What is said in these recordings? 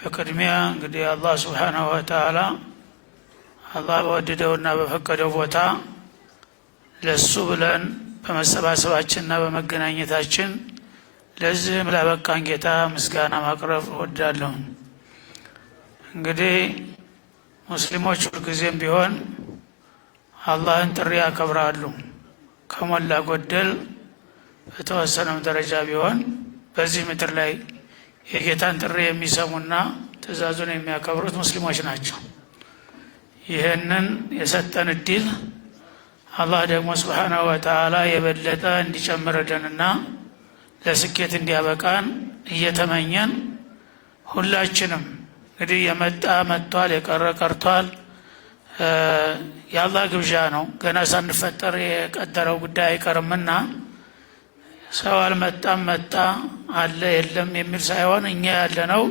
በቅድሚያ እንግዲህ አላህ ሱብሓነሁ ወተዓላ አላህ በወደደውና በፈቀደው ቦታ ለሱ ብለን በመሰባሰባችንና በመገናኘታችን ለዚህም ላበቃን ጌታ ምስጋና ማቅረብ እወዳለሁ። እንግዲህ ሙስሊሞች ሁልጊዜም ቢሆን አላህን ጥሪ ያከብራሉ። ከሞላ ጎደል በተወሰነም ደረጃ ቢሆን በዚህ ምድር ላይ የጌታን ጥሪ የሚሰሙና ትእዛዙን የሚያከብሩት ሙስሊሞች ናቸው። ይህንን የሰጠን እድል አላህ ደግሞ ሱብሓነሁ ወተዓላ የበለጠ እንዲጨምርልንና ለስኬት እንዲያበቃን እየተመኘን ሁላችንም እንግዲህ የመጣ መጥቷል፣ የቀረ ቀርቷል። የአላህ ግብዣ ነው። ገና ሳንፈጠር የቀደረው ጉዳይ አይቀርምና ሰው አልመጣም መጣ አለ የለም የሚል ሳይሆን እኛ ያለነው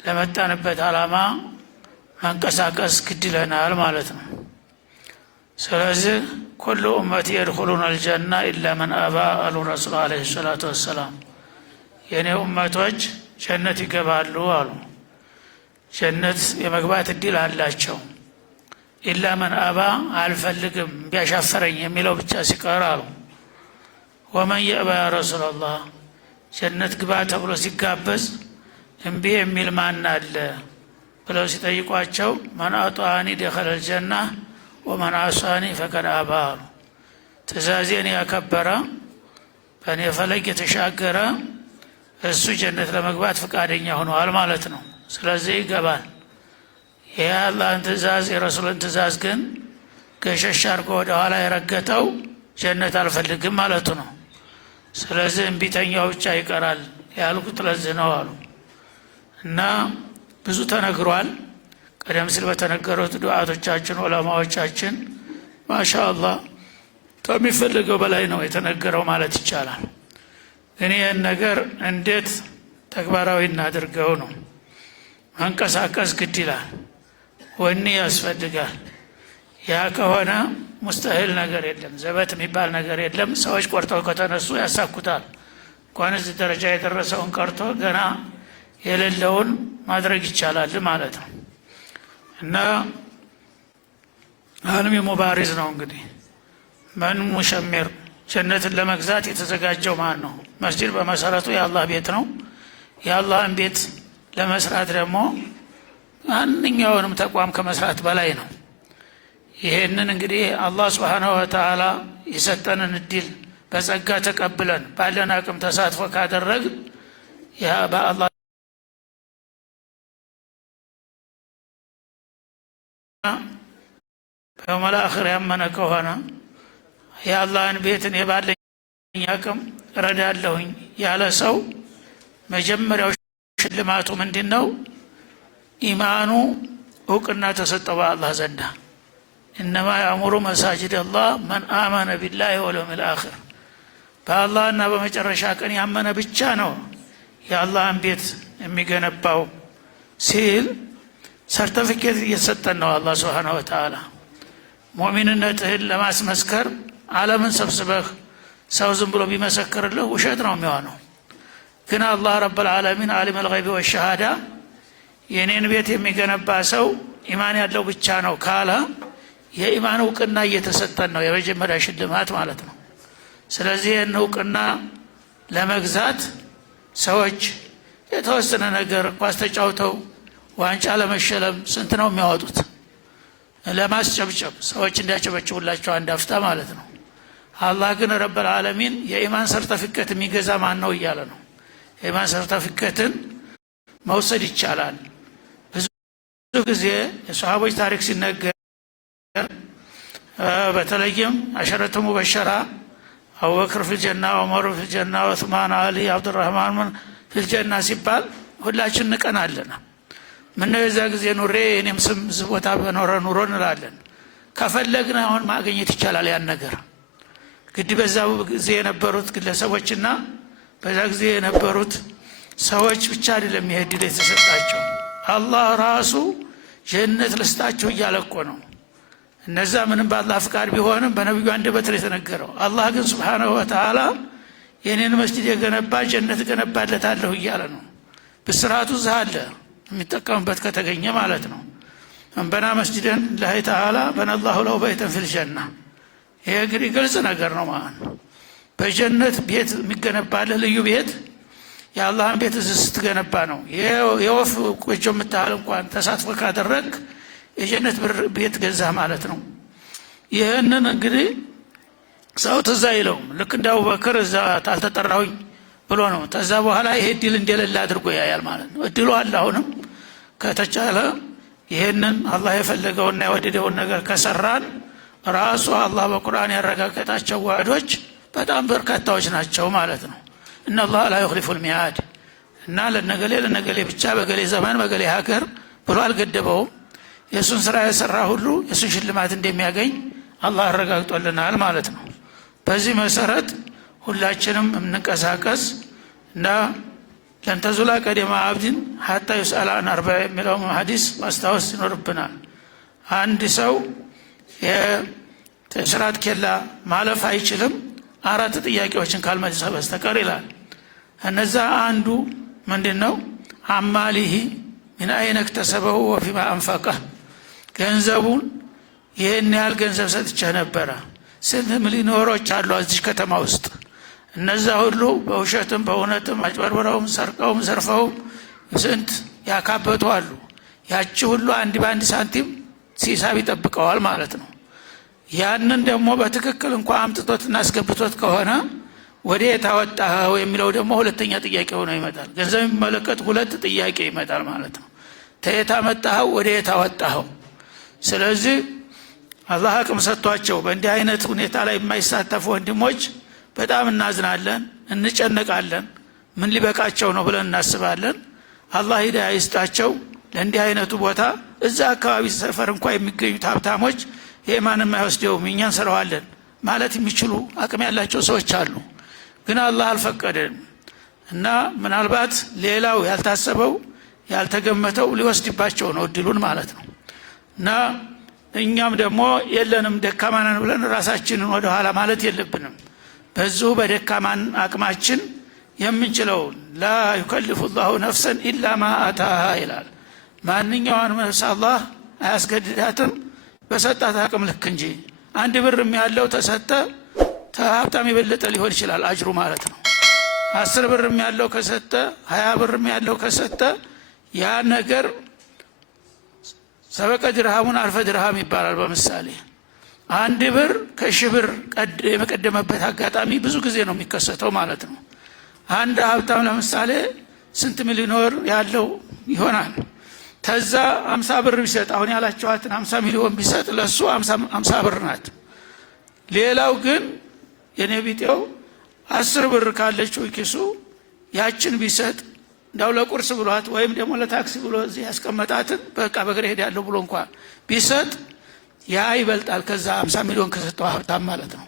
ለመጣንበት ዓላማ መንቀሳቀስ ግድ ይለናል ማለት ነው። ስለዚህ ኩሉ ኡመቲ የድኹሉነ አልጀና ኢላ መን አባ አሉ ረሱል ዓለይሂ ሰላቱ ወሰላም። የእኔ ኡመቶች ጀነት ይገባሉ አሉ። ጀነት የመግባት እድል አላቸው። ኢላ መን አባ አልፈልግም ቢያሻፈረኝ የሚለው ብቻ ሲቀር አሉ። ወመን የእባ ያ ረሱላላህ ጀነት ግባ ተብሎ ሲጋበዝ እምቢ የሚል ማን አለ ብለው ሲጠይቋቸው መን አጧኒ ደኸለል ጀና ወመን አሷኒ ፈቀድ አባ አሉ። ትእዛዜን ያከበረ በእኔ ፈለግ የተሻገረ እሱ ጀነት ለመግባት ፈቃደኛ ሆነዋል ማለት ነው። ስለዚህ ይገባል። የአላህን ትእዛዝ የረሱልን ትእዛዝ ግን ገሸሽ አድርጎ ወደ ኋላ የረገጠው ጀነት አልፈልግም ማለቱ ነው። ስለዚህ እምቢተኛው ብቻ ይቀራል ያልኩት ለዚህ ነው አሉ። እና ብዙ ተነግሯል። ቀደም ሲል በተነገሩት ዱዓቶቻችን ዑለማዎቻችን ማሻአላህ ከሚፈልገው በላይ ነው የተነገረው ማለት ይቻላል። ግን ይህን ነገር እንዴት ተግባራዊ እናድርገው ነው። መንቀሳቀስ ግድ ይላል። ወኔ ያስፈልጋል። ያ ከሆነ ሙስተሂል ነገር የለም፣ ዘበት የሚባል ነገር የለም። ሰዎች ቆርጠው ከተነሱ ያሳኩታል። እንኳን እዚህ ደረጃ የደረሰውን ቀርቶ ገና የሌለውን ማድረግ ይቻላል ማለት ነው። እና አልሚ ሙባሪዝ ነው እንግዲህ መን ሙሸሚር ጀነትን ለመግዛት የተዘጋጀው ማን ነው? መስጂድ በመሰረቱ የአላህ ቤት ነው። የአላህን ቤት ለመስራት ደግሞ ማንኛውንም ተቋም ከመስራት በላይ ነው። ይሄንን እንግዲህ አላህ ሱብሓነሁ ወተዓላ የሰጠንን እድል በጸጋ ተቀብለን ባለን አቅም ተሳትፎ ካደረግ ያ በአላህ በየውመል አኺር ያመነ ከሆነ የአላህን ቤት እኔ ባለኝ አቅም እረዳለሁኝ ያለ ሰው መጀመሪያው ሽልማቱ ምንድን ነው? ኢማኑ እውቅና ተሰጠው በአላህ ዘንዳ። እነማ ያእሙሩ መሳጅድ አላህ መን አመነ ቢላሂ ወልየውሚል አኺር። በአላህና በመጨረሻ ቀን ያመነ ብቻ ነው የአላህን ቤት የሚገነባው ሲል ሰርተፊኬት እየተሰጠን ነው አላህ ሱብሓነሁ ወተዓላ። ሙእሚንነትህን ለማስመስከር ዓለምን ሰብስበህ ሰው ዝም ብሎ ቢመሰክርልህ ውሸት ነው የሚሆነው። ግን አላህ ረብል ዓለሚን ዓሊመል ገይቢ ወሸሃዳ የኔን ቤት የሚገነባ ሰው ኢማን ያለው ብቻ ነው ካለ የኢማን እውቅና እየተሰጠን ነው፣ የመጀመሪያ ሽልማት ማለት ነው። ስለዚህ ይህን እውቅና ለመግዛት ሰዎች የተወሰነ ነገር ኳስ ተጫውተው ዋንጫ ለመሸለም ስንት ነው የሚያወጡት? ለማስጨብጨብ ሰዎች እንዲያጨበጭቡላቸው አንድ አፍታ ማለት ነው። አላህ ግን ረብል ዓለሚን የኢማን ሰርተፊኬት የሚገዛ ማን ነው እያለ ነው። የኢማን ሰርተፊኬትን መውሰድ ይቻላል። ብዙ ጊዜ የሰሃቦች ታሪክ ሲነገር በተለይም አሸረቱ ሙበሸራ አቡበክር ፊልጀና፣ ዑመር ፊልጀና፣ ዑስማን፣ አሊ፣ አብዱራህማን ፊልጀና ሲባል ሁላችን እንቀናለን። ምነው የዛ ጊዜ ኑሬ እኔም ስም እዚህ ቦታ በኖረ ኑሮ እንላለን። ከፈለግን አሁን ማግኘት ይቻላል ያን ነገር። ግድ በዛ ጊዜ የነበሩት ግለሰቦችና በዛ ጊዜ የነበሩት ሰዎች ብቻ አይደለም ይሄ ዕድል የተሰጣቸው። አላህ ራሱ ጀነት ልስጣቸው እያለ እኮ ነው። እነዛ ምንም በአላህ ፍቃድ ቢሆንም በነቢዩ አንደበት የተነገረው። አላህ ግን ሱብሓነሁ ወተዓላ የኔን መስጂድ የገነባ ጀነት ገነባለታለሁ እያለ ነው። ብስራቱ እዛ አለ። የሚጠቀምበት ከተገኘ ማለት ነው። እንበና መስጂደን ለላሂ ተዓላ በነላሁ ለሁ በይተን ፊል ጀና። ይሄ እንግዲህ ግልጽ ነገር ነው ማለት ነው። በጀነት ቤት የሚገነባልህ ልዩ ቤት የአላህን ቤት እዚህ ስትገነባ ነው። የወፍ ጎጆ የምታህል እንኳን ተሳትፎ ካደረግ የጀነት ቤት ገዛህ ማለት ነው። ይህንን እንግዲህ ሰው ትዝ አይለውም። ልክ እንደ አቡበክር እዛ ታልተጠራሁኝ ብሎ ነው። ከዛ በኋላ ይሄ እድል እንደሌለ አድርጎ ያያል ማለት ነው። እድሉ አለ። አሁንም ከተቻለ ይህንን አላህ የፈለገውና የወደደውን ነገር ከሰራን ራሱ አላህ በቁርአን ያረጋገጣቸው ዋዕዶች በጣም በርካታዎች ናቸው ማለት ነው። ኢነላህ ላ ዩኽሊፉል ሚዓድ እና ለነገሌ ብቻ በገሌ ዘመን በገሌ ሀገር ብሎ አልገደበውም። የእሱን ስራ የሰራ ሁሉ የእሱን ሽልማት እንደሚያገኝ አላህ አረጋግጦልናል ማለት ነው። በዚህ መሰረት ሁላችንም የምንንቀሳቀስ እና ለንተዙላ ቀደማ አብድን ሀታ ዩስአል አን አርበዕ የሚለው ሐዲስ ማስታወስ ይኖርብናል። አንድ ሰው የስራት ኬላ ማለፍ አይችልም 4 ጥያቄዎችን ካልመለሰ በስተቀር ይላል። እነዛ አንዱ ምንድነው? አማሊሂ ሚን አይነ እክተሰበሁ ወፊማ አንፈቀህ፣ ገንዘቡን ይህን ያህል ገንዘብ ሰጥቼ ነበረ፣ ስንት ሚሊዮነሮች አሉ እዚህ ከተማ ውስጥ፣ እነዛ ሁሉ በውሸትም በእውነትም አጭበርብረውም ሰርቀውም ዘርፈውም ስንት ያካበቱ አሉ። ያቺ ሁሉ አንድ በአንድ ሳንቲም ሲሳብ ይጠብቀዋል ማለት ነው። ያንን ደግሞ በትክክል እንኳ አምጥቶት እናስገብቶት ከሆነ ወደ የታወጣኸው የሚለው ደግሞ ሁለተኛ ጥያቄ ሆኖ ይመጣል። ገንዘብ የሚመለከት 2 ጥያቄ ይመጣል ማለት ነው። ተየታ መጣኸው፣ ወደ የታወጣኸው። ስለዚህ አላህ አቅም ሰጥቷቸው በእንዲህ አይነት ሁኔታ ላይ የማይሳተፉ ወንድሞች በጣም እናዝናለን፣ እንጨነቃለን። ምን ሊበቃቸው ነው ብለን እናስባለን። አላህ ሂዳያ ይስጣቸው ለእንዲህ አይነቱ ቦታ። እዛ አካባቢ ሰፈር እንኳ የሚገኙት ሀብታሞች ይሄ ማንም አይወስደውም እኛ እንሰራዋለን ማለት የሚችሉ አቅም ያላቸው ሰዎች አሉ። ግን አላህ አልፈቀደም እና ምናልባት ሌላው ያልታሰበው ያልተገመተው ሊወስድባቸው ነው እድሉን ማለት ነው። እና እኛም ደግሞ የለንም ደካማ ነን ብለን ራሳችንን ወደ ኋላ ማለት የለብንም። በዚሁ በደካማን አቅማችን የምንችለውን ላ ዩከልፉ ላሁ ነፍሰን ኢላ ማ አታሃ ይላል። ማንኛውንም ነፍስ አላህ አያስገድዳትም በሰጣት አቅም ልክ እንጂ። 1 ብርም ያለው ተሰጠ ተሀብታም የበለጠ ሊሆን ይችላል አጅሩ ማለት ነው። 10 ብርም ያለው ከሰጠ 20 ብርም ያለው ከሰጠ ያ ነገር ሰበቀ ድርሃሙን አልፈ ድርሃም ይባላል። በምሳሌ 1 ብር ከ1000 ብር የመቀደመበት አጋጣሚ ብዙ ጊዜ ነው የሚከሰተው ማለት ነው። አንድ ሀብታም ለምሳሌ ስንት ሚሊዮነር ያለው ይሆናል። ተዛ 50 ብር ቢሰጥ አሁን ያላችኋትን 50 ሚሊዮን ቢሰጥ ለሱ 50 ብር ናት። ሌላው ግን የኔ ቢጤው 10 ብር ካለችው ኪሱ ያችን ቢሰጥ እንዳው ለቁርስ ብሏት ወይም ደግሞ ለታክሲ ብሎ እዚህ ያስቀመጣትን በቃ በእግሬ ሄዳለሁ ብሎ እንኳን ቢሰጥ ያ ይበልጣል ከዛ 50 ሚሊዮን ከሰጠው ሀብታም ማለት ነው።